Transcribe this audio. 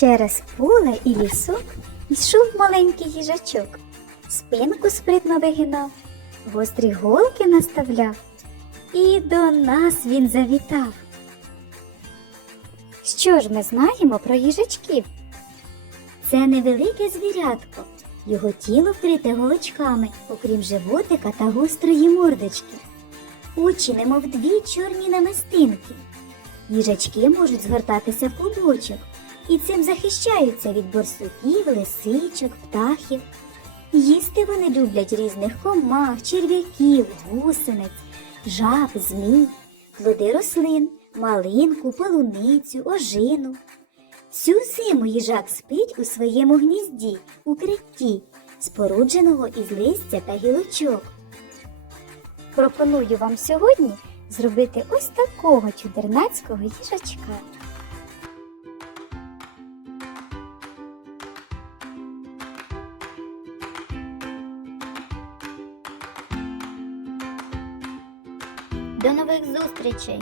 Через поле і лісок йшов маленький їжачок, спинку спритно вигинав, гострі голки наставляв, і до нас він завітав. Що ж ми знаємо про їжачків? Це невелике звірятко. Його тіло вкрите голочками, окрім животика та гострої мордочки. Очі, немов дві чорні намистинки. Їжачки можуть згортатися в клубочок і цим захищаються від борсуків, лисичок, птахів. Їсти вони люблять різних комах, черв'яків, гусениць, жаб, змій, плоди рослин, малинку, полуницю, ожину. Всю зиму їжак спить у своєму гнізді, укритті, спорудженого із листя та гілочок. Пропоную вам сьогодні зробити ось такого чудернацького їжачка. До нових зустрічей!